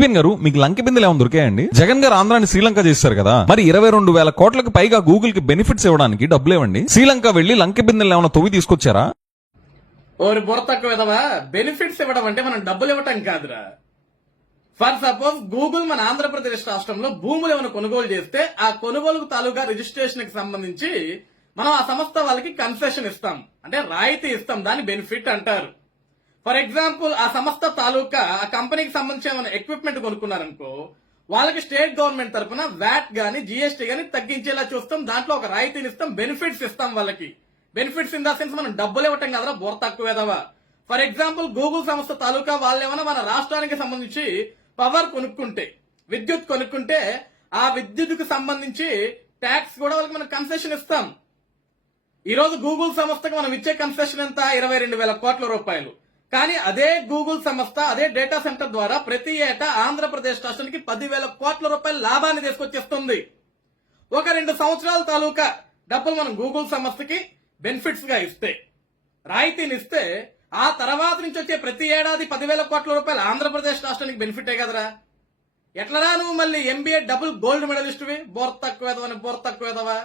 CBN గారు మీకు లంక బిందెలు ఏమైనా దొరికాయండి? జగన్ గారు ఆంధ్రాన్ని శ్రీలంక చేశారు కదా. మరి ఇరవై రెండు వేల కోట్లకు పైగా గూగుల్కి బెనిఫిట్స్ ఇవ్వడానికి డబ్బులు ఇవ్వండి శ్రీలంక వెళ్ళి లంక బిందెలు ఏమైనా తొవి తీసుకొచ్చారా? ఓరి బుర్ర తక్కువ విధవా. బెనిఫిట్స్ ఇవ్వడం అంటే మనం డబ్బులు ఇవ్వటం కాదురా. ఫర్ సపోజ్ గూగుల్ మన ఆంధ్రప్రదేశ్ రాష్ట్రంలో భూములు ఏమైనా కొనుగోలు చేస్తే ఆ కొనుగోలుకు తాలూకా రిజిస్ట్రేషన్కి సంబంధించి మనం ఆ సంస్థ వాళ్ళకి కన్సెషన్ ఇస్తాం. అంటే రాయితీ ఇస్తాం. దాన్ని బెనిఫిట్ అంటారు. ఫర్ ఎగ్జాంపుల్ ఆ సంస్థ తాలూకా ఆ కంపెనీకి సంబంధించిన ఏమైనా ఎక్విప్మెంట్ కొనుక్కున్నారనుకో వాళ్ళకి స్టేట్ గవర్నమెంట్ తరపున వ్యాట్ గాని జిఎస్టీ గాని తగ్గించేలా చూస్తాం. దాంట్లో ఒక రాయితీని ఇస్తాం బెనిఫిట్స్ ఇస్తాం వాళ్ళకి. బెనిఫిట్స్ ఇన్ ద సెన్స్ మనం డబ్బులు ఇవ్వటం కదరా బోర్ తక్కువేదవా ఫర్ ఎగ్జాంపుల్ గూగుల్ సంస్థ తాలూకా వాళ్ళు ఏమైనా మన రాష్ట్రానికి సంబంధించి పవర్ కొనుక్కుంటే విద్యుత్ కొనుక్కుంటే ఆ విద్యుత్కు సంబంధించి ట్యాక్స్ కూడా వాళ్ళకి మనం కన్సెషన్ ఇస్తాం. ఈ రోజు గూగుల్ సంస్థకు మనం ఇచ్చే కన్సెషన్ ఎంత? ఇరవై రెండు వేల కోట్ల రూపాయలు. కానీ అదే గూగుల్ సంస్థ అదే డేటా సెంటర్ ద్వారా ప్రతి ఏటా ఆంధ్రప్రదేశ్ రాష్ట్రానికి పదివేల కోట్ల రూపాయల లాభాన్ని తీసుకొచ్చేస్తుంది. ఒక రెండు సంవత్సరాల తాలూకా డబ్బులు మనం గూగుల్ సంస్థకి బెనిఫిట్స్గా ఇస్తే రాయితీని ఇస్తే ఆ తర్వాత నుంచి వచ్చే ప్రతి ఏడాది పదివేల కోట్ల రూపాయలు ఆంధ్రప్రదేశ్ రాష్ట్రానికి బెనిఫిటే కదరా? ఎట్లరా నువ్వు మళ్ళీ ఎంబీఏ డబుల్ గోల్డ్ మెడలిస్ట్వి బోర్ తక్కువేదవని బోర్ తక్కువేదవా